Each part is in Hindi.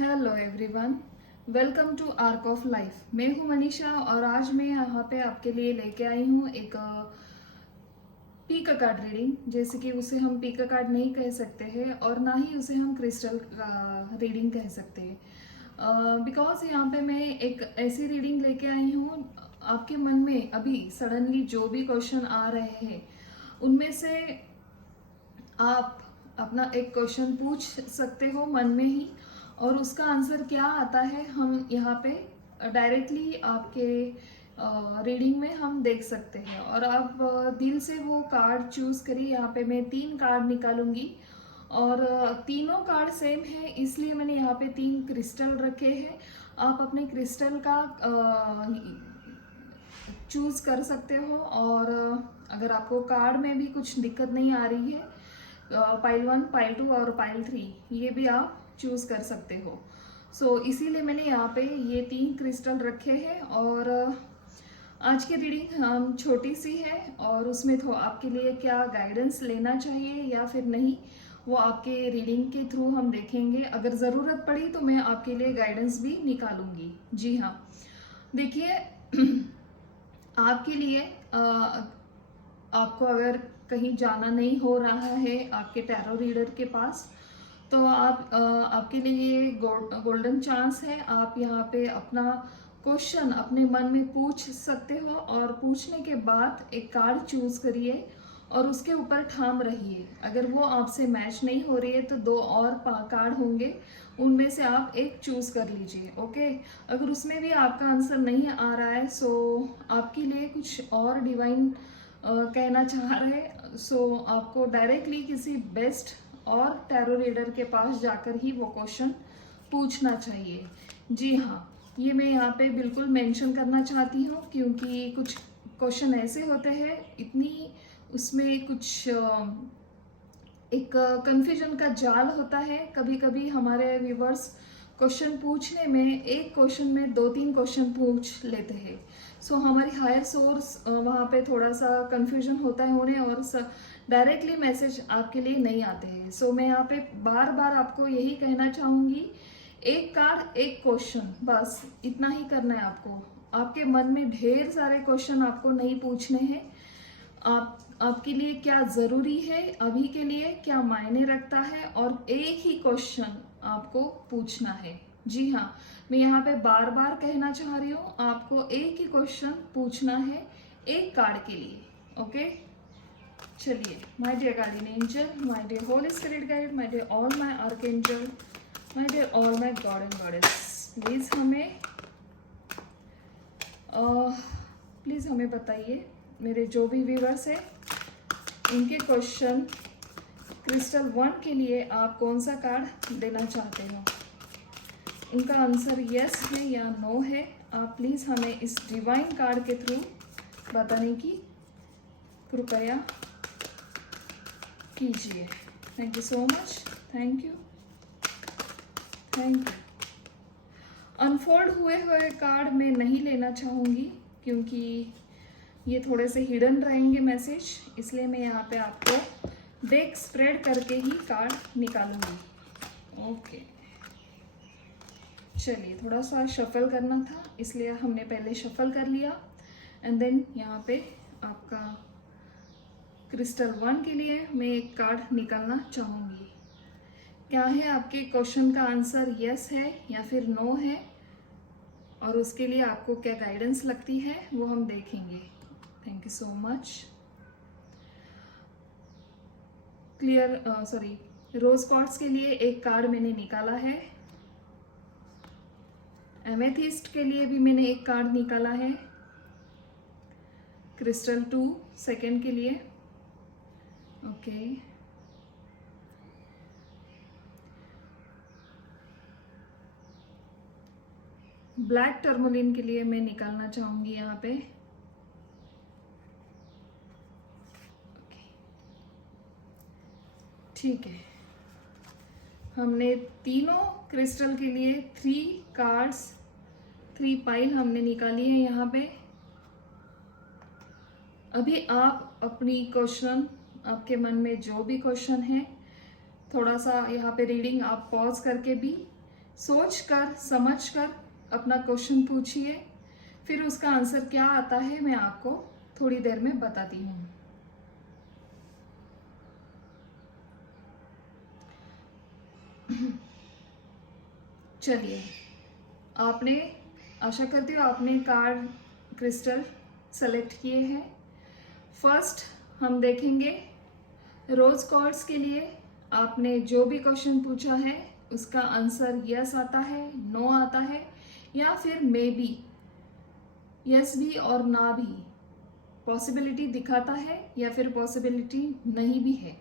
Hello everyone, welcome to arc of life. मैं हूं मनीषा और आज मैं यहाँ पे आपके लिए लेके आई हूँ एक पीका कार्ड रीडिंग। जैसे कि उसे हम पीका कार्ड नहीं कह सकते हैं और ना ही उसे हम क्रिस्टल रीडिंग कह सकते हैं, बिकॉज यहाँ पे मैं एक ऐसी रीडिंग लेके आई हूँ। आपके मन में अभी सडनली जो भी क्वेश्चन आ रहे हैं उनमें से आप अपना एक क्वेश्चन पूछ सकते हो मन में ही, और उसका आंसर क्या आता है हम यहाँ पे डायरेक्टली आपके रीडिंग में हम देख सकते हैं। और आप दिल से वो कार्ड चूज करिए। यहाँ पे मैं 3 कार्ड निकालूंगी और तीनों कार्ड सेम है, इसलिए मैंने यहाँ पे 3 क्रिस्टल रखे हैं। आप अपने क्रिस्टल का चूज कर सकते हो। और अगर आपको कार्ड में भी कुछ दिक्कत नहीं आ रही है, पाइल 1, पाइल 2 और पाइल 3 ये भी आप चूज कर सकते हो। सो इसीलिए मैंने यहाँ पे ये 3 क्रिस्टल रखे हैं। और आज की रीडिंग हम छोटी सी है और उसमें तो आपके लिए क्या गाइडेंस लेना चाहिए या फिर नहीं, वो आपके रीडिंग के थ्रू हम देखेंगे। अगर ज़रूरत पड़ी तो मैं आपके लिए गाइडेंस भी निकालूंगी। जी हाँ, देखिए आपके लिए आपको अगर कहीं जाना नहीं हो रहा है आपके टैरो रीडर के पास, तो आपके लिए ये गोल्डन चांस है। आप यहाँ पे अपना क्वेश्चन अपने मन में पूछ सकते हो और पूछने के बाद एक कार्ड चूज करिए और उसके ऊपर ठाम रहिए। अगर वो आपसे मैच नहीं हो रही है तो 2 और कार्ड होंगे, उनमें से आप एक चूज कर लीजिए। ओके, अगर उसमें भी आपका आंसर नहीं आ रहा है सो आपके लिए कुछ और डिवाइन कहना चाह रहे, सो आपको डायरेक्टली किसी बेस्ट और टैरो रीडर के पास जाकर ही वो क्वेश्चन पूछना चाहिए। जी हाँ, ये मैं यहाँ पे बिल्कुल मेंशन करना चाहती हूँ क्योंकि कुछ क्वेश्चन ऐसे होते हैं, इतनी उसमें कुछ एक कंफ्यूजन का जाल होता है। कभी कभी हमारे व्यूवर्स क्वेश्चन पूछने में एक क्वेश्चन में 2-3 क्वेश्चन पूछ लेते हैं। सो हमारी हायर सोर्स वहाँ पे थोड़ा सा कंफ्यूजन होता है उन्हें, और डायरेक्टली मैसेज आपके लिए नहीं आते हैं। सो मैं यहाँ पे बार बार आपको यही कहना चाहूँगी, एक कार्ड एक क्वेश्चन, बस इतना ही करना है आपको। आपके मन में ढेर सारे क्वेश्चन आपको नहीं पूछने हैं। आपके लिए क्या ज़रूरी है अभी के लिए, क्या मायने रखता है, और एक ही क्वेश्चन आपको पूछना है। जी हाँ, मैं यहाँ पे बार बार कहना चाह रही हूँ, आपको एक ही क्वेश्चन पूछना है एक कार्ड के लिए। ओके, चलिए। My dear guardian angel, my dear holy spirit guide, my dear all my archangel, my dear all my god and goddess, please हमें बताइए, मेरे जो भी व्यूअर्स हैं इनके क्वेश्चन क्रिस्टल 1 के लिए आप कौन सा कार्ड देना चाहते हो। इनका आंसर यस है या नो है, आप प्लीज़ हमें इस डिवाइन कार्ड के थ्रू बताने की कृपया कीजिए। Thank you so much, thank you, thank you. Unfold हुए कार्ड मैं नहीं लेना चाहूँगी क्योंकि ये थोड़े से हिडन रहेंगे मैसेज, इसलिए मैं यहाँ पे आपको डेक स्प्रेड करके ही कार्ड निकालूंगी। ओके, चलिए, थोड़ा सा शफल करना था इसलिए हमने पहले शफल कर लिया। एंड देन यहाँ पे आपका क्रिस्टल 1 के लिए मैं एक कार्ड निकालना चाहूँगी। क्या है आपके क्वेश्चन का आंसर, यस है या फिर नो है, और उसके लिए आपको क्या गाइडेंस लगती है वो हम देखेंगे। Thank you so much. Rose quartz के लिए एक कार्ड मैंने निकाला है। एमेथिस्ट के लिए भी मैंने एक कार्ड निकाला है। क्रिस्टल 2 सेकेंड के लिए, ओके। ब्लैक टर्मोलिन के लिए मैं निकालना चाहूंगी यहाँ पे। ठीक है, हमने तीनों क्रिस्टल के लिए 3 कार्ड्स, 3 पाइल हमने निकाली है यहाँ पे। अभी आप अपनी क्वेश्चन, आपके मन में जो भी क्वेश्चन है, थोड़ा सा यहाँ पे रीडिंग आप पॉज करके भी सोच कर समझ कर अपना क्वेश्चन पूछिए, फिर उसका आंसर क्या आता है मैं आपको थोड़ी देर में बताती हूँ। चलिए, आपने, आशा करती हूँ आपने कार्ड क्रिस्टल सेलेक्ट किए हैं। फर्स्ट हम देखेंगे रोज कॉर्ड्स के लिए आपने जो भी क्वेश्चन पूछा है उसका आंसर यस आता है, नो आता है, या फिर मे बी, यस भी और ना भी, पॉसिबिलिटी दिखाता है या फिर पॉसिबिलिटी नहीं भी है।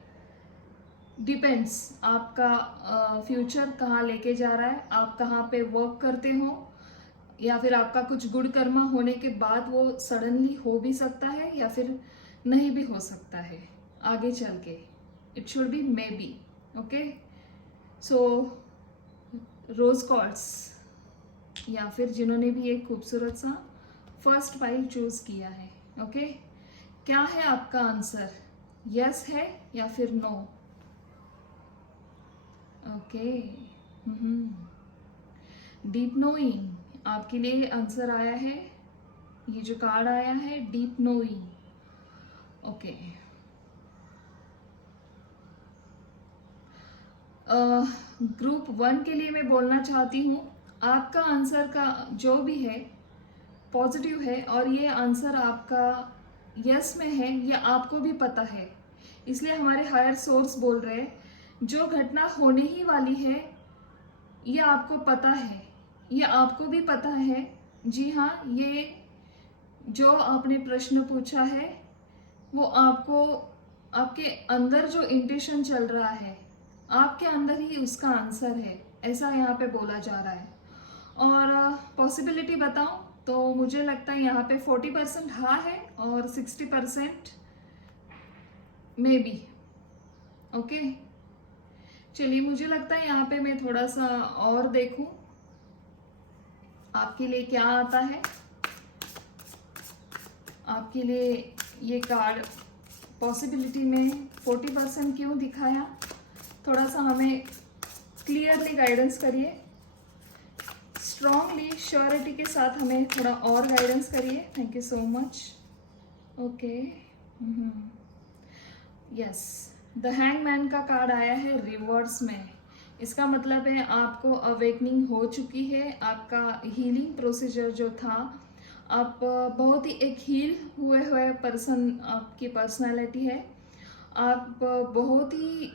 डिपेंड्स आपका फ्यूचर कहाँ लेके जा रहा है, आप कहाँ पे वर्क करते हो, या फिर आपका कुछ गुड कर्मा होने के बाद वो सडनली हो भी सकता है या फिर नहीं भी हो सकता है आगे चल के। It should be maybe. Okay, so rose cards या फिर जिन्होंने भी एक खूबसूरत सा फर्स्ट पाइल चूज किया है, ओके, क्या है आपका आंसर, यस है या फिर नो? ओके, डीप नोइंग आपके लिए आंसर आया है। ये जो कार्ड आया है डीप नोइंग, ओके। ग्रुप 1 के लिए मैं बोलना चाहती हूँ, आपका आंसर का जो भी है पॉजिटिव है और ये आंसर आपका यस में है, ये आपको भी पता है। इसलिए हमारे हायर सोर्स बोल रहे हैं जो घटना होने ही वाली है ये आपको पता है, ये आपको भी पता है। जी हाँ, ये जो आपने प्रश्न पूछा है वो आपको, आपके अंदर जो इंटेंशन चल रहा है आपके अंदर ही उसका आंसर है, ऐसा यहाँ पे बोला जा रहा है। और पॉसिबिलिटी बताऊं तो मुझे लगता है यहाँ पे 40% हाँ है और 60% मे बी। ओके, चलिए, मुझे लगता है यहाँ पे मैं थोड़ा सा और देखूं आपके लिए क्या आता है। आपके लिए ये कार्ड पॉसिबिलिटी में 40% क्यों दिखाया, थोड़ा सा हमें क्लियरली गाइडेंस करिए, स्ट्रांगली श्योरिटी के साथ हमें थोड़ा और गाइडेंस करिए। Thank you so much. Okay, yes, the hangman का कार्ड आया है रिवर्स में। इसका मतलब है आपको अवेकनिंग हो चुकी है, आपका हीलिंग प्रोसीजर जो था, आप बहुत ही एक हील हुए पर्सन, आपकी पर्सनालिटी है, आप बहुत ही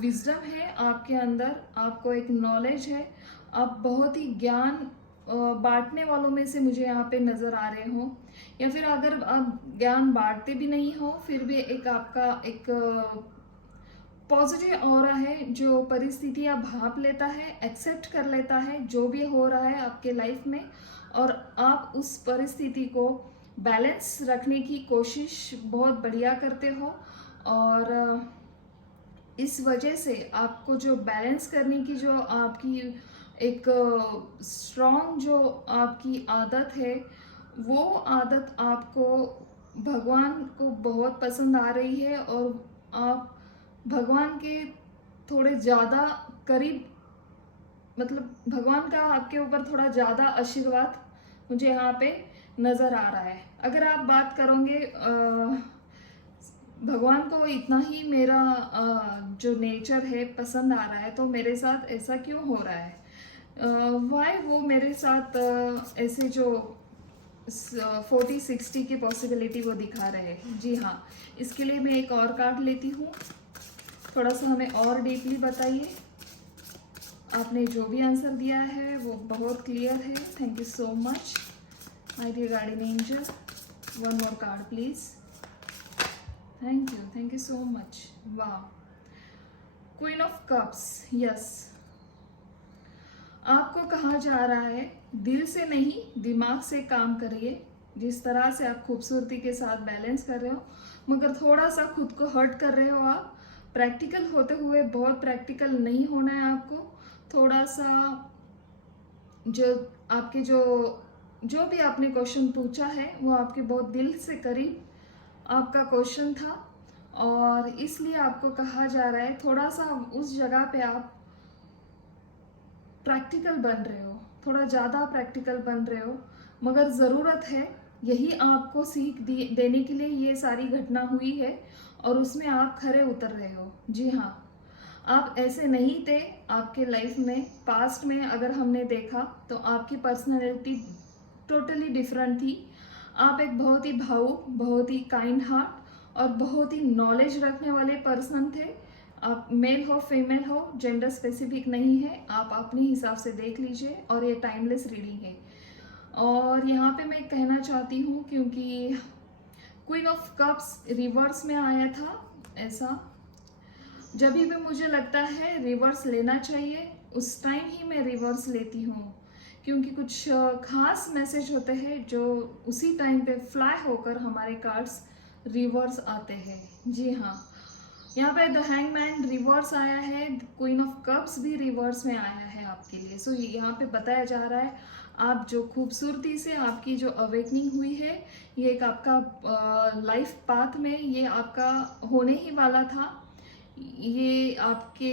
विजडम है आपके अंदर, आपको एक नॉलेज है, आप बहुत ही ज्ञान बांटने वालों में से मुझे यहाँ पे नज़र आ रहे हो, या फिर अगर आप ज्ञान बांटते भी नहीं हो फिर भी एक आपका एक पॉजिटिव ऑरा है जो परिस्थितियाँ भांप लेता है, एक्सेप्ट कर लेता है जो भी हो रहा है आपके लाइफ में, और आप उस परिस्थिति को बैलेंस रखने की कोशिश बहुत बढ़िया करते हो। और इस वजह से आपको जो बैलेंस करने की जो आपकी एक स्ट्रॉन्ग जो आपकी आदत है, वो आदत आपको भगवान को बहुत पसंद आ रही है और आप भगवान के थोड़े ज़्यादा करीब, मतलब भगवान का आपके ऊपर थोड़ा ज़्यादा आशीर्वाद मुझे यहाँ पे नज़र आ रहा है। अगर आप बात करोगे भगवान को इतना ही मेरा जो नेचर है पसंद आ रहा है तो मेरे साथ ऐसा क्यों हो रहा है, वाई वो मेरे साथ ऐसे जो 40-60 की पॉसिबिलिटी वो दिखा रहे हैं। जी हाँ, इसके लिए मैं एक और कार्ड लेती हूँ, थोड़ा सा हमें और डीपली बताइए। आपने जो भी आंसर दिया है वो बहुत क्लियर है। Thank you so much my dear guardian angel. One more card please. Thank you so much. वाह, क्वीन ऑफ कप्स, यस, आपको कहा जा रहा है दिल से नहीं दिमाग से काम करिए। जिस तरह से आप खूबसूरती के साथ बैलेंस कर रहे हो मगर थोड़ा सा खुद को हर्ट कर रहे हो, आप प्रैक्टिकल होते हुए बहुत प्रैक्टिकल नहीं होना है आपको। थोड़ा सा जो आपके जो भी आपने क्वेश्चन पूछा है वो आपके बहुत दिल से करीब आपका क्वेश्चन था और इसलिए आपको कहा जा रहा है थोड़ा सा उस जगह पे आप प्रैक्टिकल बन रहे हो, थोड़ा ज़्यादा प्रैक्टिकल बन रहे हो, मगर ज़रूरत है, यही आपको सीख देने के लिए ये सारी घटना हुई है और उसमें आप खरे उतर रहे हो। जी हाँ, आप ऐसे नहीं थे आपके लाइफ में। पास्ट में अगर हमने देखा तो आपकी पर्सनैलिटी टोटली डिफरेंट थी। आप एक बहुत ही भावुक, बहुत ही काइंड हार्ट और बहुत ही नॉलेज रखने वाले पर्सन थे। आप मेल हो फीमेल हो, जेंडर स्पेसिफिक नहीं है, आप अपने हिसाब से देख लीजिए और ये टाइमलेस रीडिंग है। और यहाँ पे मैं कहना चाहती हूँ, क्योंकि क्वीन ऑफ कप्स रिवर्स में आया था, ऐसा जब भी मुझे लगता है रिवर्स लेना चाहिए उस टाइम ही मैं रिवर्स लेती हूँ, क्योंकि कुछ खास मैसेज होते हैं जो उसी टाइम पे फ्लाई होकर हमारे कार्ड्स रिवर्स आते हैं। जी हाँ, यहाँ पे द हैंगमैन रिवर्स आया है, क्वीन ऑफ कप्स भी रिवर्स में आया है आपके लिए। सो यहाँ पे बताया जा रहा है आप जो खूबसूरती से आपकी जो अवेकनिंग हुई है, ये एक आपका लाइफ पाथ में ये आपका होने ही वाला था। ये आपके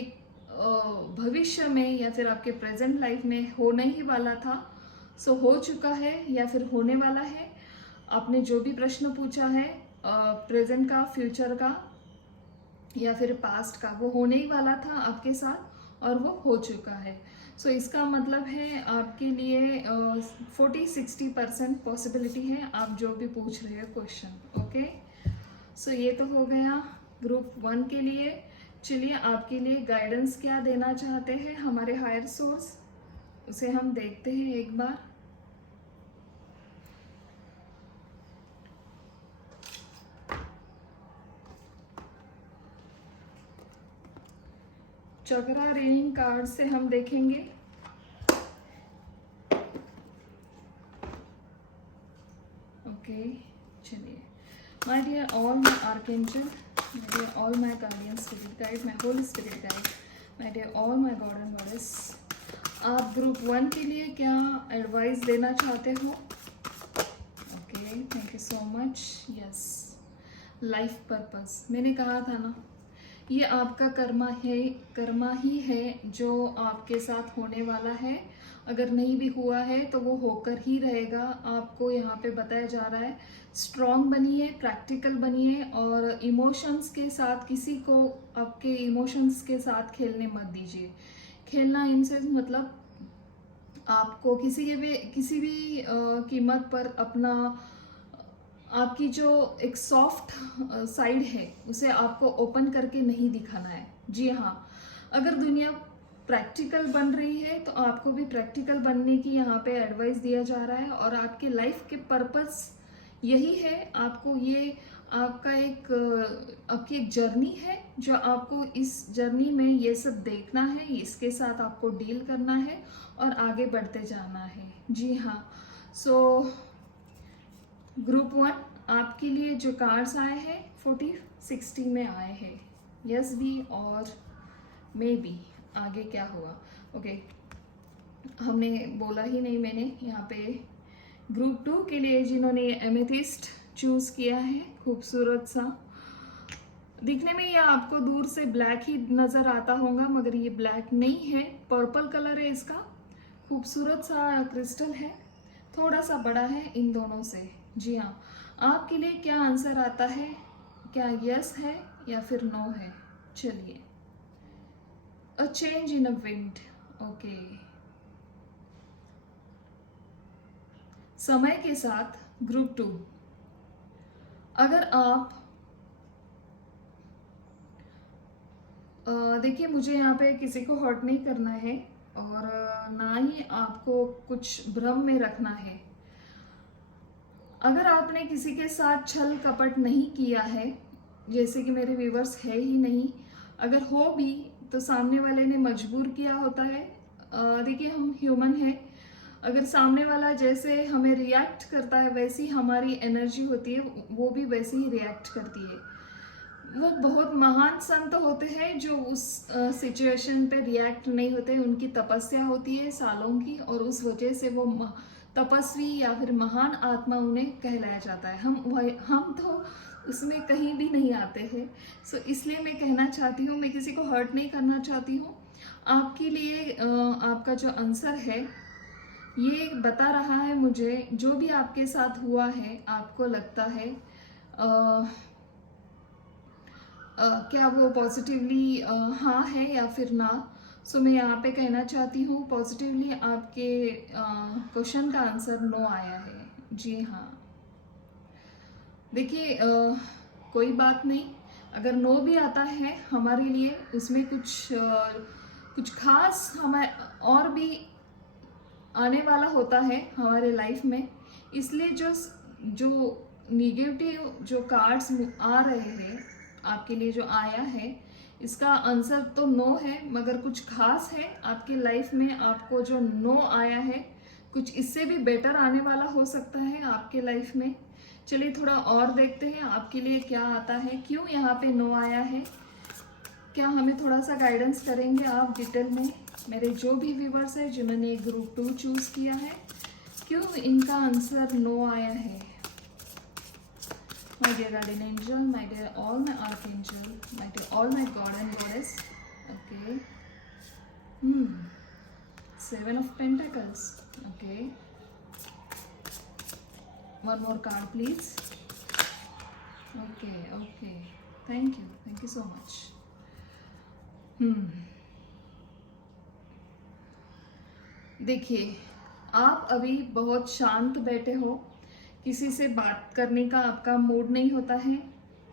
भविष्य में या फिर आपके प्रेजेंट लाइफ में होने ही वाला था। सो हो चुका है या फिर होने वाला है। आपने जो भी प्रश्न पूछा है प्रेजेंट का, फ्यूचर का या फिर पास्ट का, वो होने ही वाला था आपके साथ और वो हो चुका है। सो इसका मतलब है आपके लिए 40-60% पॉसिबिलिटी है आप जो भी पूछ रहे हो क्वेश्चन। ओके, सो ये तो हो गया ग्रुप 1 के लिए। चलिए आपके लिए गाइडेंस क्या देना चाहते हैं हमारे हायर सोर्स, उसे हम देखते हैं एक बार। चक्रा रीडिंग कार्ड से हम देखेंगे। ओके, चलिए। My dear all my archangel, my dear all my guardian spirit guide, my holy spirit guide, my dear all my god and goddess, आप ग्रुप 1 के लिए क्या एडवाइस देना चाहते हो? Okay, thank you so much. Yes, life purpose, मैंने कहा था ना, ये आपका कर्मा ही है जो आपके साथ होने वाला है। अगर नहीं भी हुआ है तो वो होकर ही रहेगा। आपको यहाँ पे बताया जा रहा है स्ट्रॉन्ग बनिए, प्रैक्टिकल बनिए और इमोशंस के साथ, किसी को आपके इमोशंस के साथ खेलने मत दीजिए। खेलना इनसे मतलब आपको किसी भी कीमत पर अपना, आपकी जो एक सॉफ्ट साइड है उसे आपको ओपन करके नहीं दिखाना है। जी हाँ, अगर दुनिया प्रैक्टिकल बन रही है तो आपको भी प्रैक्टिकल बनने की यहाँ पे एडवाइस दिया जा रहा है। और आपके लाइफ के पर्पस यही है, आपको ये आपकी एक जर्नी है जो आपको इस जर्नी में ये सब देखना है, इसके साथ आपको डील करना है और आगे बढ़ते जाना है। जी हाँ, सो ग्रुप 1 आपके लिए जो कार्ड्स आए हैं 40-60 में आए हैं, यस भी और मे बी। आगे क्या हुआ? ओके, हमने बोला ही नहीं, मैंने यहाँ पे ग्रुप 2 के लिए जिन्होंने एमेथिस्ट चूज किया है, खूबसूरत सा दिखने में, ये आपको दूर से ब्लैक ही नज़र आता होगा मगर ये ब्लैक नहीं है, पर्पल कलर है इसका, खूबसूरत सा क्रिस्टल है, थोड़ा सा बड़ा है इन दोनों से। जी हाँ, आपके लिए क्या आंसर आता है? क्या यस है या फिर नो है? चलिए, a change in a wind. Okay, समय के साथ ग्रुप 2, अगर आप देखिए, मुझे यहाँ पे किसी को हर्ट नहीं करना है और ना ही आपको कुछ भ्रम में रखना है। अगर आपने किसी के साथ छल कपट नहीं किया है, जैसे कि मेरे व्यूवर्स है ही नहीं, अगर हो भी तो सामने वाले ने मजबूर किया होता है। देखिए, हम ह्यूमन हैं, अगर सामने वाला जैसे हमें रिएक्ट करता है वैसी हमारी एनर्जी होती है, वो भी वैसे ही रिएक्ट करती है। वो बहुत महान संत होते हैं जो उस सिचुएशन पे रिएक्ट नहीं होते, उनकी तपस्या होती है सालों की और उस वजह से वो तपस्वी या फिर महान आत्मा उन्हें कहलाया जाता है। हम तो उसमें कहीं भी नहीं आते हैं। सो इसलिए मैं कहना चाहती हूँ, मैं किसी को हर्ट नहीं करना चाहती हूँ। आपके लिए आपका जो आंसर है ये बता रहा है मुझे, जो भी आपके साथ हुआ है आपको लगता है क्या वो पॉजिटिवली हाँ है या फिर ना। सो मैं यहाँ पे कहना चाहती हूँ पॉजिटिवली आपके क्वेश्चन का आंसर नो आया है। जी हाँ, देखिए कोई बात नहीं, अगर नो भी आता है हमारे लिए उसमें कुछ खास हमारे और भी आने वाला होता है हमारे लाइफ में। इसलिए जो निगेटिव जो कार्ड्स आ रहे हैं आपके लिए, जो आया है, इसका आंसर तो नो है, मगर कुछ खास है आपके लाइफ में। आपको जो नो आया है कुछ इससे भी बेटर आने वाला हो सकता है आपके लाइफ में। चलिए थोड़ा और देखते हैं आपके लिए क्या आता है, क्यों यहाँ पे नो आया है। क्या हमें थोड़ा सा गाइडेंस करेंगे आप डिटेल में? मेरे जो भी व्यूवर्स है जिन्होंने ग्रुप 2 चूज किया है, क्यों इनका आंसर नो आया है? My dear guardian angel, my dear all my archangel, my dear all my god and goddess. Okay. 7 of Pentacles. Okay. One more card, please. Okay. Thank you so much. देखिए, आप अभी बहुत शांत बैठे हो, किसी से बात करने का आपका मूड नहीं होता है,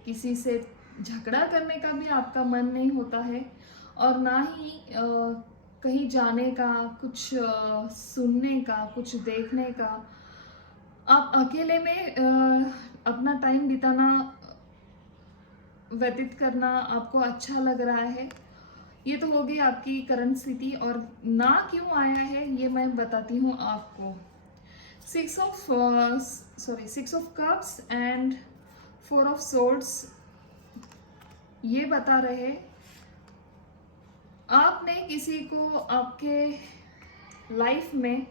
किसी से झगड़ा करने का भी आपका मन नहीं होता है, और ना ही कहीं जाने का, कुछ सुनने का, कुछ देखने का। आप अकेले में अपना टाइम बिताना, व्यतीत करना आपको अच्छा लग रहा है। ये तो होगी आपकी करंट स्थिति। और ना क्यों आया है ये मैं बताती हूँ आपको। 6 of cups and 4 of swords ये बता रहे आपने किसी को आपके लाइफ में,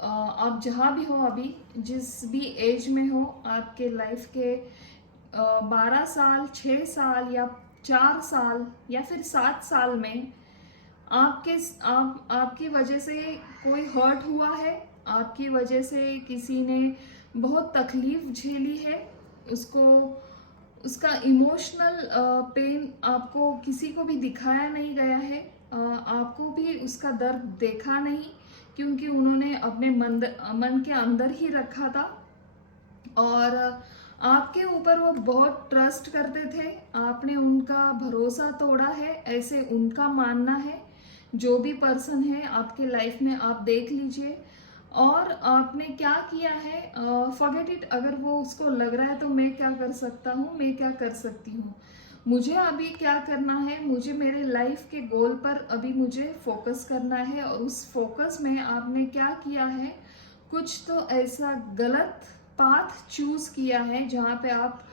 आप जहाँ भी हो अभी, जिस भी एज में हो, आपके लाइफ के 12 साल, 6 साल या 4 साल या फिर 7 साल में आपकी वजह से कोई हर्ट हुआ है, आपकी वजह से किसी ने बहुत तकलीफ झेली है, उसका इमोशनल पेन आपको किसी को भी दिखाया नहीं गया है, आपको भी उसका दर्द देखा नहीं, क्योंकि उन्होंने अपने मन के अंदर ही रखा था और आपके ऊपर वो बहुत ट्रस्ट करते थे। आपने उनका भरोसा तोड़ा है, ऐसे उनका मानना है। जो भी पर्सन है आपके लाइफ में आप देख लीजिए, और आपने क्या किया है, फॉरगेट इट। अगर वो उसको लग रहा है तो मैं क्या कर सकता हूँ, मैं क्या कर सकती हूँ, मुझे अभी क्या करना है, मुझे मेरे लाइफ के गोल पर अभी मुझे फोकस करना है। और उस फोकस में आपने क्या किया है, कुछ तो ऐसा गलत पाथ चूज किया है जहाँ पे आप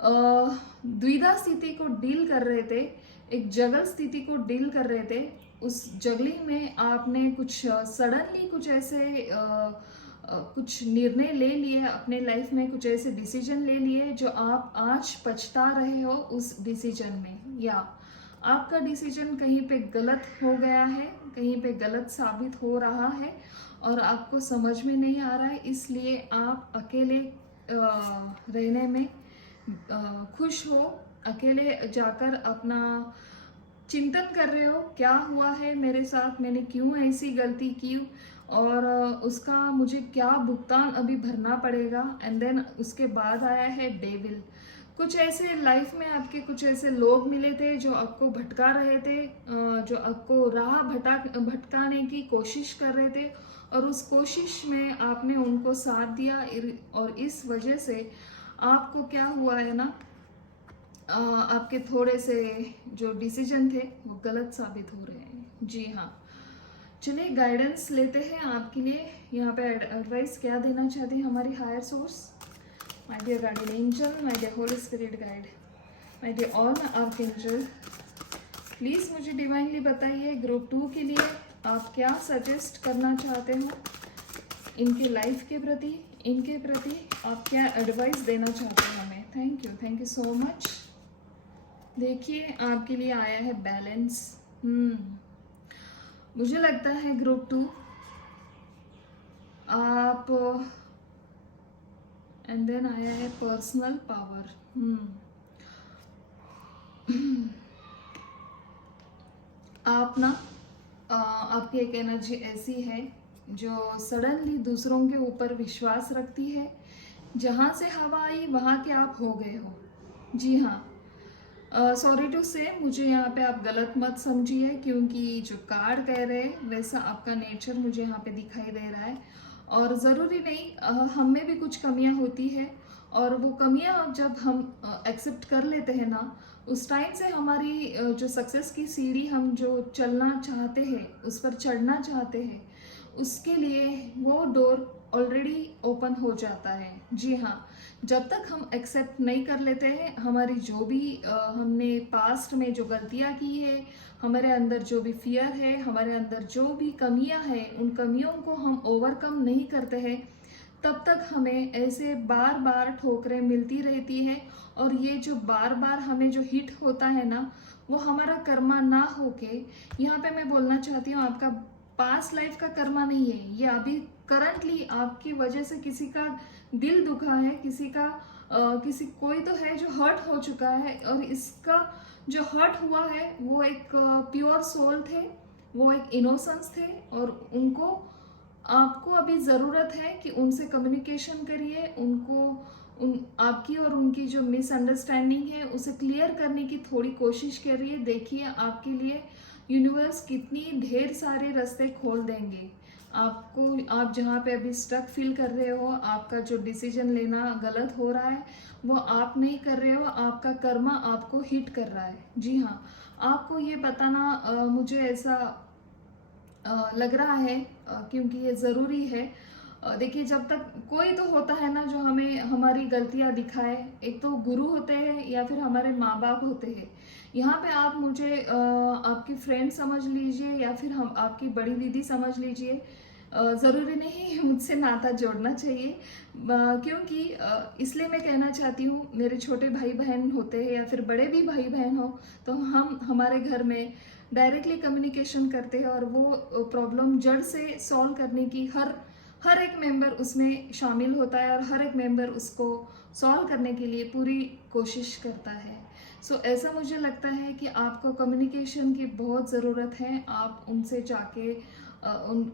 द्विधा स्थिति को डील कर रहे थे, एक जगल स्थिति को डील कर रहे थे। उस जगलिंग में आपने कुछ सडनली कुछ ऐसे कुछ निर्णय ले लिए अपने लाइफ में, कुछ ऐसे डिसीजन ले लिए जो आप आज पछता रहे हो उस डिसीजन में, या आपका डिसीजन कहीं पे गलत हो गया है, कहीं पे गलत साबित हो रहा है और आपको समझ में नहीं आ रहा है। इसलिए आप अकेले रहने में खुश हो, अकेले जाकर अपना चिंतन कर रहे हो, क्या हुआ है मेरे साथ, मैंने क्यों ऐसी गलती की और उसका मुझे क्या भुगतान अभी भरना पड़ेगा। एंड देन उसके बाद आया है डेविल। कुछ ऐसे लाइफ में आपके कुछ ऐसे लोग मिले थे जो आपको भटका रहे थे, जो आपको राह भटकाने की कोशिश कर रहे थे, और उस कोशिश में आपने उनको साथ दिया, और इस वजह से आपको क्या हुआ है ना, आपके थोड़े से जो डिसीजन थे वो गलत साबित हो रहे हैं। जी हाँ, चलिए गाइडेंस लेते हैं आपके लिए। यहाँ पे एडवाइस क्या देना चाहते हैं हमारी higher source? My dear guardian angel, my dear holy spirit guide, my dear all my archangel, please मुझे डिवाइनली बताइए ग्रुप 2 के लिए आप क्या सजेस्ट करना चाहते हो, इनके लाइफ के प्रति, इनके प्रति आप क्या एडवाइस देना चाहते हो हमें। Thank you so much. देखिए आपके लिए आया है बैलेंस। मुझे लगता है ग्रुप 2 आप, एंड देन आया है पर्सनल पावर। आप ना आपकी एक एनर्जी ऐसी है जो सडनली दूसरों के ऊपर विश्वास रखती है। जहाँ से हवा आई वहाँ के आप हो गए हो। जी हाँ, सॉरी टू से, मुझे यहाँ पे आप गलत मत समझिए, क्योंकि जो कार्ड कह रहे हैं वैसा आपका नेचर मुझे यहाँ पे दिखाई दे रहा है। और ज़रूरी नहीं, हम में भी कुछ कमियाँ होती है, और वो कमियाँ जब हम एक्सेप्ट कर लेते हैं ना, उस टाइम से हमारी जो सक्सेस की सीढ़ी हम जो चलना चाहते हैं, उस पर चढ़ना चाहते हैं, उसके लिए वो डोर ऑलरेडी ओपन हो जाता है। जी हाँ, जब तक हम एक्सेप्ट नहीं कर लेते हैं हमारी जो भी हमने पास्ट में जो गलतियाँ की है, हमारे अंदर जो भी फियर है, हमारे अंदर जो भी कमियां हैं, उन कमियों को हम ओवरकम नहीं करते हैं, तब तक हमें ऐसे बार बार ठोकरें मिलती रहती है। और ये जो बार बार हमें जो हिट होता है ना, वो हमारा कर्मा ना होके, यहाँ पे मैं बोलना चाहती हूँ, आपका पास्ट लाइफ का कर्मा नहीं है ये। अभी करंटली आपकी वजह से किसी का दिल दुखा है, किसी का किसी कोई तो है जो हर्ट हो चुका है, और इसका जो हर्ट हुआ है वो एक प्योर सोल थे, वो एक इनोसेंस थे, और उनको आपको अभी ज़रूरत है कि उनसे कम्युनिकेशन करिए, उनको उन आपकी और उनकी जो मिसअंडरस्टैंडिंग है उसे क्लियर करने की थोड़ी कोशिश करिए। देखिए आपके लिए यूनिवर्स कितनी ढेर सारे रास्ते खोल देंगे आपको। आप जहाँ पे अभी स्टक फील कर रहे हो, आपका जो डिसीजन लेना गलत हो रहा है, वो आप नहीं कर रहे हो, आपका कर्मा आपको हिट कर रहा है। जी हाँ, आपको ये बताना मुझे ऐसा लग रहा है, क्योंकि ये ज़रूरी है। देखिए, जब तक कोई तो होता है ना जो हमें हमारी गलतियाँ दिखाए, एक तो गुरु होते हैं या फिर हमारे माँ बाप होते हैं। यहाँ पे आप मुझे आपकी फ्रेंड समझ लीजिए या फिर हम आपकी बड़ी दीदी समझ लीजिए, ज़रूरी नहीं मुझसे नाता जोड़ना चाहिए, क्योंकि इसलिए मैं कहना चाहती हूँ, मेरे छोटे भाई बहन होते हैं या फिर बड़े भी भाई बहन हो, तो हम हमारे घर में डायरेक्टली कम्युनिकेशन करते हैं, और वो प्रॉब्लम जड़ से सॉल्व करने की हर एक मेंबर उसमें शामिल होता है, और हर एक मेंबर उसको सॉल्व करने के लिए पूरी कोशिश करता है। सो ऐसा मुझे लगता है कि आपको कम्युनिकेशन की बहुत ज़रूरत है। आप उनसे जाके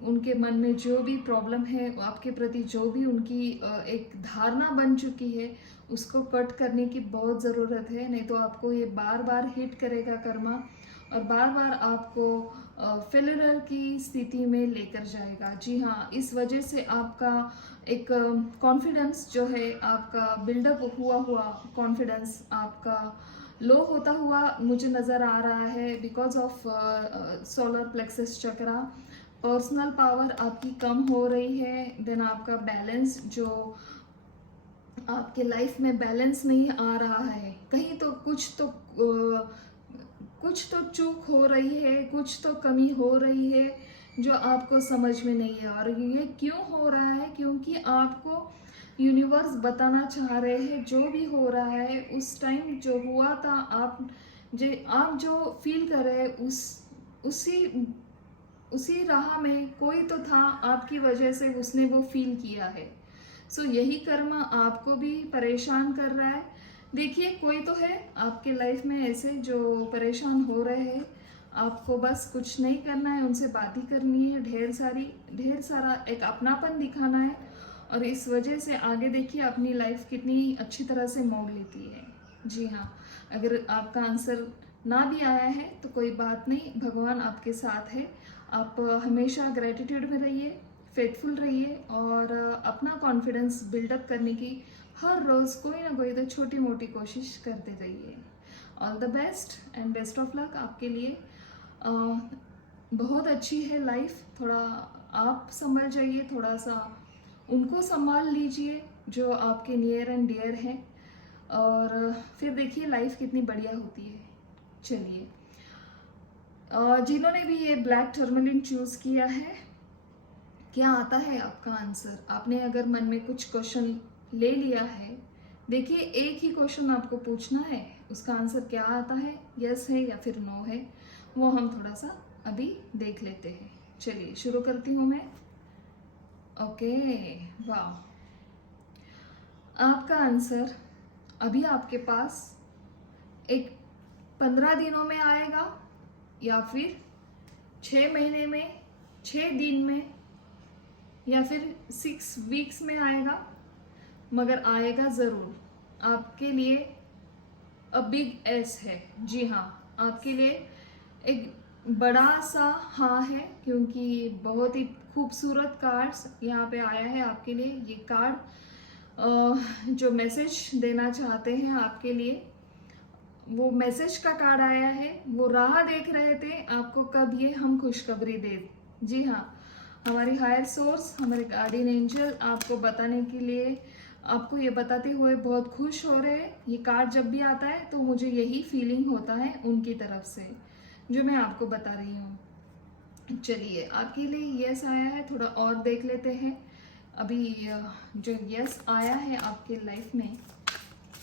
उनके मन में जो भी प्रॉब्लम है, आपके प्रति जो भी उनकी एक धारणा बन चुकी है, उसको कट करने की बहुत ज़रूरत है। नहीं तो आपको ये बार बार हिट करेगा कर्मा, और बार बार आपको फेलियर की स्थिति में लेकर जाएगा। जी हाँ, इस वजह से आपका एक कॉन्फिडेंस जो है, आपका बिल्डअप हुआ हुआ कॉन्फिडेंस आपका लो होता हुआ मुझे नज़र आ रहा है, because of solar plexus chakra. Personal power आपकी कम हो रही है। देन आपका बैलेंस, जो आपके लाइफ में बैलेंस नहीं आ रहा है, कहीं तो कुछ तो चूक हो रही है, कुछ तो कमी हो रही है जो आपको समझ में नहीं आ रही है। क्यों हो रहा है? क्योंकि आपको यूनिवर्स बताना चाह रहे हैं जो भी हो रहा है उस टाइम जो हुआ था, आप जो फील कर रहे हैं उसी राह में कोई तो था, आपकी वजह से उसने वो फील किया है। सो यही कर्म आपको भी परेशान कर रहा है। देखिए, कोई तो है आपके लाइफ में ऐसे जो परेशान हो रहे हैं, आपको बस कुछ नहीं करना है, उनसे बात ही करनी है, ढेर सारा एक अपनापन दिखाना है, और इस वजह से आगे देखिए अपनी लाइफ कितनी अच्छी तरह से मोड़ लेती है। जी हाँ, अगर आपका आंसर ना भी आया है तो कोई बात नहीं, भगवान आपके साथ है। आप हमेशा ग्रेटिट्यूड में रहिए, फेथफुल रहिए, और अपना कॉन्फिडेंस बिल्डअप करने की हर रोज़ कोई ना कोई तो छोटी मोटी कोशिश करते रहिए। All the best and best of luck आपके लिए। बहुत अच्छी है लाइफ, थोड़ा आप संभल जाइए, थोड़ा सा उनको संभाल लीजिए जो आपके नियर एंड डियर हैं, और फिर देखिए लाइफ कितनी बढ़िया होती है। चलिए, जिन्होंने भी ये ब्लैक टर्मलिन चूज़ किया है, क्या आता है आपका आंसर? आपने अगर मन में कुछ क्वेश्चन ले लिया है, देखिए एक ही क्वेश्चन आपको पूछना है, उसका आंसर क्या आता है, यस है या फिर नो है, वो हम थोड़ा सा अभी देख लेते हैं। चलिए शुरू करती हूँ मैं। ओके, वाह, आपका आंसर अभी आपके पास एक 15 दिनों में आएगा या फिर 6 महीने में, 6 दिन में, या फिर 6 वीक्स में आएगा, मगर आएगा ज़रूर। आपके लिए अ बिग एस है। जी हाँ, आपके लिए एक बड़ा सा हाँ है, क्योंकि बहुत ही खूबसूरत कार्ड्स यहाँ पे आया है आपके लिए। ये कार्ड जो मैसेज देना चाहते हैं आपके लिए, वो मैसेज का कार्ड आया है। वो राह देख रहे थे आपको कब ये हम खुशखबरी दे। जी हाँ, हमारी हायर सोर्स, हमारे गार्डियन एंजल आपको बताने के लिए, आपको ये बताते हुए बहुत खुश हो रहे हैं। ये कार्ड जब भी आता है तो मुझे यही फीलिंग होता है उनकी तरफ से, जो मैं आपको बता रही हूँ। चलिए, आपके लिए यस आया है, थोड़ा और देख लेते हैं। अभी जो यस आया है आपके लाइफ में,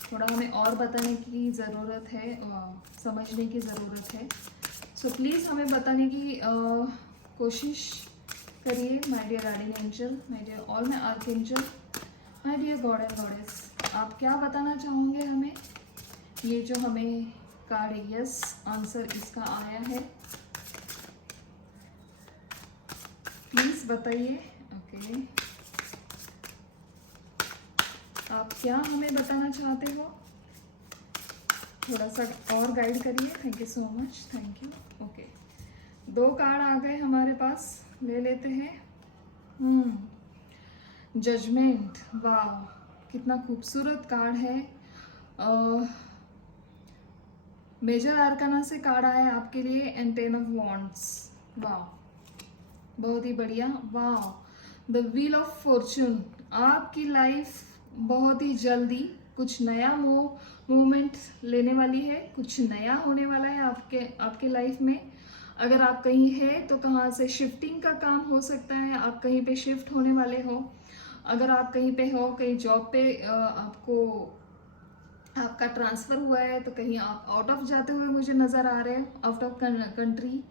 थोड़ा हमें और बताने की ज़रूरत है, समझने की ज़रूरत है। सो प्लीज़ हमें बताने की कोशिश करिए, my dear guardian angel, my dear all my archangel, my dear god and goddess. आप क्या बताना चाहोगे हमें? ये जो हमें कार्ड यस आंसर इसका आया है, प्लीज़ बताइए। ओके, आप क्या हमें बताना चाहते हो? थोड़ा सा और गाइड करिए। Thank you so much, thank you. Okay, 2 card आ गए हमारे पास, ले लेते हैं। जजमेंट, वाह, कितना खूबसूरत कार्ड है। मेजर आर्काना से कार्ड आया आपके लिए, एंड 10 ऑफ वॉन्ड्स। वाह, बहुत ही बढ़िया। वाह, द व्हील ऑफ फॉर्चून। आपकी लाइफ बहुत ही जल्दी कुछ नया मूवमेंट लेने वाली है, कुछ नया होने वाला है आपके लाइफ में। अगर आप कहीं है तो कहाँ से शिफ्टिंग का काम हो सकता है, आप कहीं पे शिफ्ट होने वाले हो। अगर आप कहीं पे हो, कहीं जॉब पे आपका ट्रांसफ़र हुआ है, तो कहीं आप आउट ऑफ जाते हुए मुझे नज़र आ रहे हो, आउट ऑफ कंट्री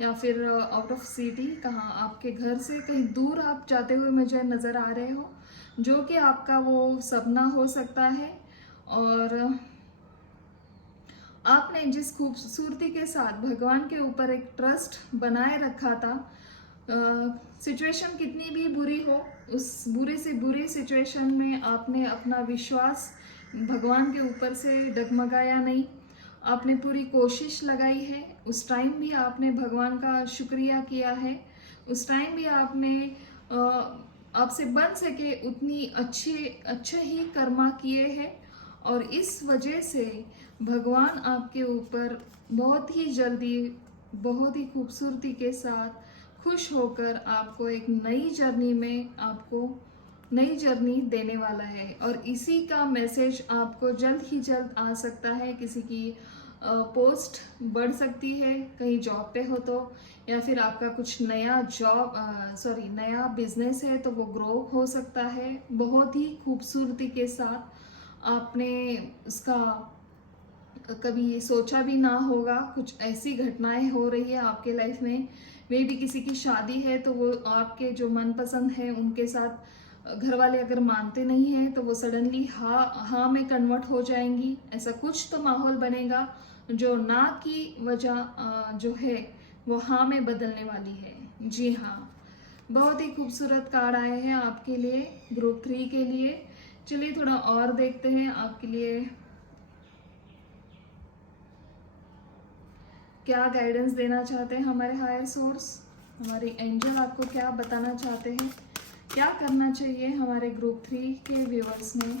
या फिर आउट ऑफ सिटी, कहाँ आपके घर से कहीं दूर आप जाते हुए मुझे नज़र आ रहे हो, जो कि आपका वो सपना हो सकता है। और आपने जिस खूबसूरती के साथ भगवान के ऊपर एक ट्रस्ट बनाए रखा था, सिचुएशन कितनी भी बुरी हो, उस बुरे से बुरे सिचुएशन में आपने अपना विश्वास भगवान के ऊपर से डगमगाया नहीं, आपने पूरी कोशिश लगाई है। उस टाइम भी आपने भगवान का शुक्रिया किया है, उस टाइम भी आपने आपसे बन सके उतनी अच्छे ही कर्मा किए हैं, और इस वजह से भगवान आपके ऊपर बहुत ही जल्दी, बहुत ही खूबसूरती के साथ खुश होकर आपको एक नई जर्नी में, आपको नई जर्नी देने वाला है। और इसी का मैसेज आपको जल्द ही जल्द आ सकता है। किसी की पोस्ट बढ़ सकती है, कहीं जॉब पे हो तो, या फिर आपका कुछ नया नया बिजनेस है तो वो ग्रो हो सकता है बहुत ही खूबसूरती के साथ। आपने उसका कभी सोचा भी ना होगा, कुछ ऐसी घटनाएं हो रही है आपके लाइफ में। मे भी किसी की शादी है तो वो आपके जो मनपसंद है उनके साथ घर वाले अगर मानते नहीं हैं तो वो सडनली हाँ में कन्वर्ट हो जाएंगी। ऐसा कुछ तो माहौल बनेगा जो ना की वजह जो है वो हाँ में बदलने वाली है। जी हाँ, बहुत ही खूबसूरत कार्ड आए हैं आपके लिए, ग्रुप 3 के लिए। चलिए थोड़ा और देखते हैं आपके लिए क्या गाइडेंस देना चाहते हैं हमारे हायर सोर्स, हमारे एंजल आपको क्या बताना चाहते हैं, क्या करना चाहिए हमारे ग्रुप 3 के व्यूअर्स ने,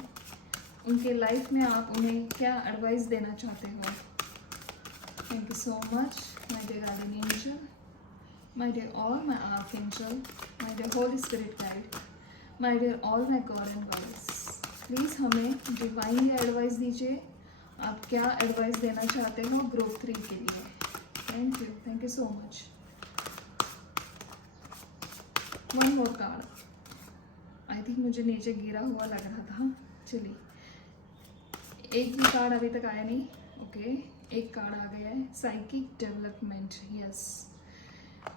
उनके लाइफ में आप उन्हें क्या एडवाइस देना चाहते हो। Thank you so much my dear guardian angel, my dear all my archangel, my dear holy spirit guide, my dear all my god and goddess, please हमें डिवाइनली एडवाइस दीजिए। आप क्या एडवाइस देना चाहते हो ग्रुप 3 के लिए। Thank you so much. One more card, I think मुझे नीचे गिरा हुआ लग रहा था। चलिए, एक भी कार्ड अभी तक आया नहीं। ओके, एक कार्ड आ गया है, साइकिक डेवलपमेंट। यस,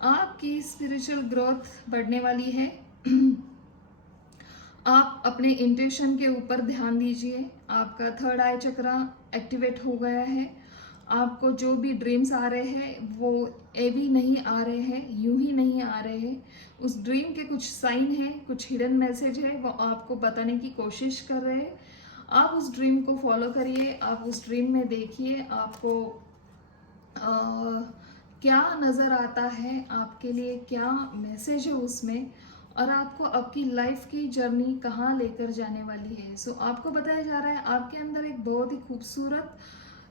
आपकी स्पिरिचुअल ग्रोथ बढ़ने वाली है। आप अपने इंट्यूशन के ऊपर ध्यान दीजिए। आपका थर्ड आई चक्रा एक्टिवेट हो गया है। आपको जो भी ड्रीम्स आ रहे हैं वो एवी नहीं आ रहे हैं, यूं ही नहीं आ रहे हैं। उस ड्रीम के कुछ साइन है, कुछ हिडन मैसेज है, वो आपको बताने की कोशिश कर रहे हैं। आप उस ड्रीम को फॉलो करिए, आप उस ड्रीम में देखिए आपको क्या नज़र आता है, आपके लिए क्या मैसेज है उसमें, और आपको आपकी लाइफ की जर्नी कहाँ लेकर जाने वाली है। सो आपको बताया जा रहा है आपके अंदर एक बहुत ही खूबसूरत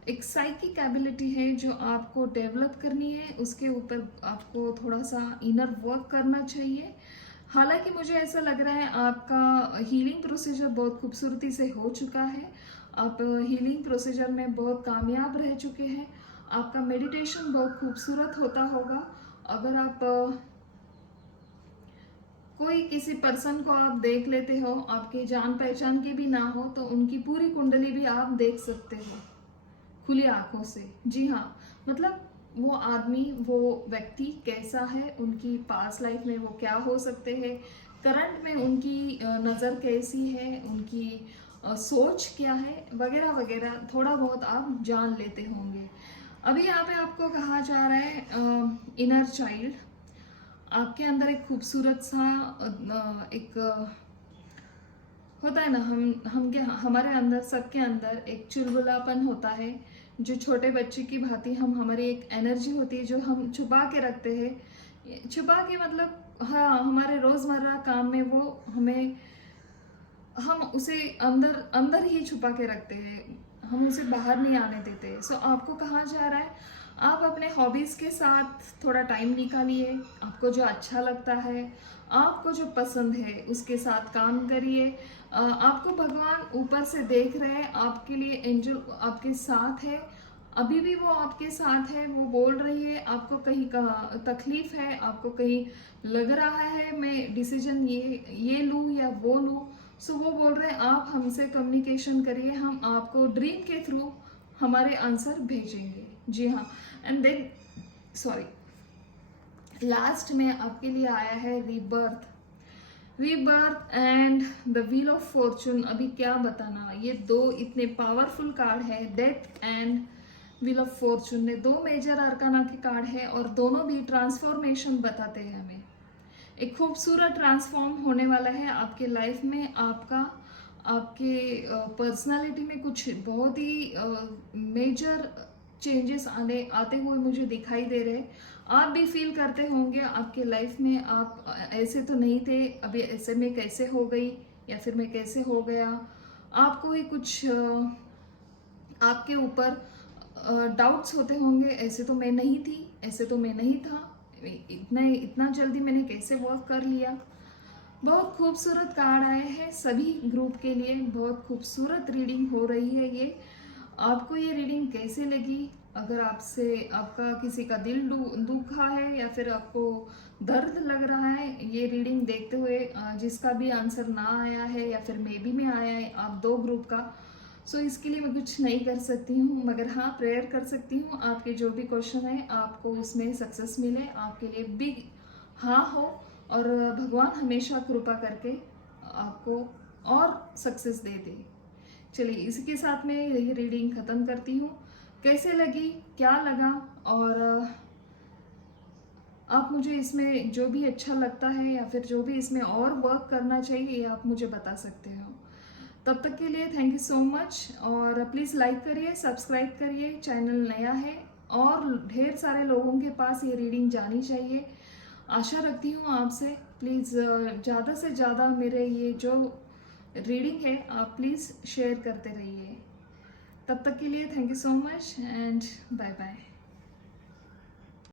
एक साइकिक एबिलिटी है जो आपको डेवलप करनी है। उसके ऊपर आपको थोड़ा सा इनर वर्क करना चाहिए। हालांकि मुझे ऐसा लग रहा है आपका हीलिंग प्रोसीजर बहुत खूबसूरती से हो चुका है। आप हीलिंग प्रोसीजर में बहुत कामयाब रह चुके हैं। आपका मेडिटेशन बहुत खूबसूरत होता होगा। अगर आप कोई किसी पर्सन को आप देख लेते हो, आपके जान पहचान के भी ना हो, तो उनकी पूरी कुंडली भी आप देख सकते हो खुली आंखों से। जी हाँ, मतलब वो आदमी, वो व्यक्ति कैसा है, उनकी पास्ट लाइफ में वो क्या हो सकते हैं, करंट में उनकी नज़र कैसी है, उनकी सोच क्या है, वगैरह वगैरह थोड़ा बहुत आप जान लेते होंगे। अभी यहाँ पे आपको कहा जा रहा है इनर चाइल्ड। आपके अंदर एक खूबसूरत सा एक होता है ना, हमारे अंदर, सबके अंदर एक चुलबुलापन होता है जो छोटे बच्चे की भांति हमारी एक एनर्जी होती है जो हम छुपा के रखते हैं। छुपा के मतलब हाँ, हमारे रोज़मर्रा काम में वो हम उसे अंदर अंदर ही छुपा के रखते हैं, हम उसे बाहर नहीं आने देते। सो आपको कहा जा रहा है आप अपने हॉबीज़ के साथ थोड़ा टाइम निकालिए। आपको जो अच्छा लगता है, आपको जो पसंद है उसके साथ काम करिए। आपको भगवान ऊपर से देख रहे हैं, आपके लिए एंजल आपके साथ है, अभी भी वो आपके साथ है। वो बोल रही है आपको कहीं का तकलीफ है, आपको कहीं लग रहा है मैं डिसीजन ये लूँ या वो लूँ। सो वो बोल रहे हैं आप हमसे कम्युनिकेशन करिए, हम आपको ड्रीम के थ्रू हमारे आंसर भेजेंगे। जी हाँ। एंड देन सॉरी, लास्ट में आपके लिए आया है rebirth and the wheel of Fortune. अभी क्या बताना, ये दो इतने पावरफुल कार्ड है, death and wheel of Fortune ने दो मेजर अरकाना के कार्ड है और दोनों भी ट्रांसफॉर्मेशन बताते हैं हमें। एक खूबसूरत ट्रांसफॉर्म होने वाला है आपके लाइफ में। आपके पर्सनालिटी में कुछ बहुत ही मेजर चेंजेस आते हुए मुझे दिखाई दे रहे हैं। आप भी फील करते होंगे आपके लाइफ में आप ऐसे तो नहीं थे, अभी ऐसे में कैसे हो गई, या फिर मैं कैसे हो गया। आपको ही कुछ आपके ऊपर डाउट्स होते होंगे, ऐसे तो मैं नहीं थी, ऐसे तो मैं नहीं था, इतना जल्दी मैंने कैसे वर्क कर लिया। बहुत खूबसूरत कार्ड आए हैं सभी ग्रुप के लिए, बहुत खूबसूरत रीडिंग हो रही है ये। आपको ये रीडिंग कैसे लगी? अगर आपका किसी का दिल दुखा है या फिर आपको दर्द लग रहा है ये रीडिंग देखते हुए, जिसका भी आंसर ना आया है या फिर मे बी में आया है आप दो ग्रुप का, सो इसके लिए मैं कुछ नहीं कर सकती हूँ, मगर हाँ प्रेयर कर सकती हूँ आपके जो भी क्वेश्चन है आपको उसमें सक्सेस मिले, आपके लिए बिग हाँ हो, और भगवान हमेशा कृपा करके आपको और सक्सेस दे दे। चलिए इसी के साथ मैं यही रीडिंग ख़त्म करती हूँ। कैसे लगी, क्या लगा, और आप मुझे इसमें जो भी अच्छा लगता है या फिर जो भी इसमें और वर्क करना चाहिए ये आप मुझे बता सकते हो। तब तक के लिए थैंक यू सो मच, और प्लीज़ लाइक करिए, सब्सक्राइब करिए, चैनल नया है और ढेर सारे लोगों के पास ये रीडिंग जानी चाहिए। आशा रखती हूँ आपसे, प्लीज़ ज़्यादा से ज़्यादा मेरे ये जो रीडिंग है आप प्लीज़ शेयर करते रहिए। तब तक के लिए thank you so much and bye bye.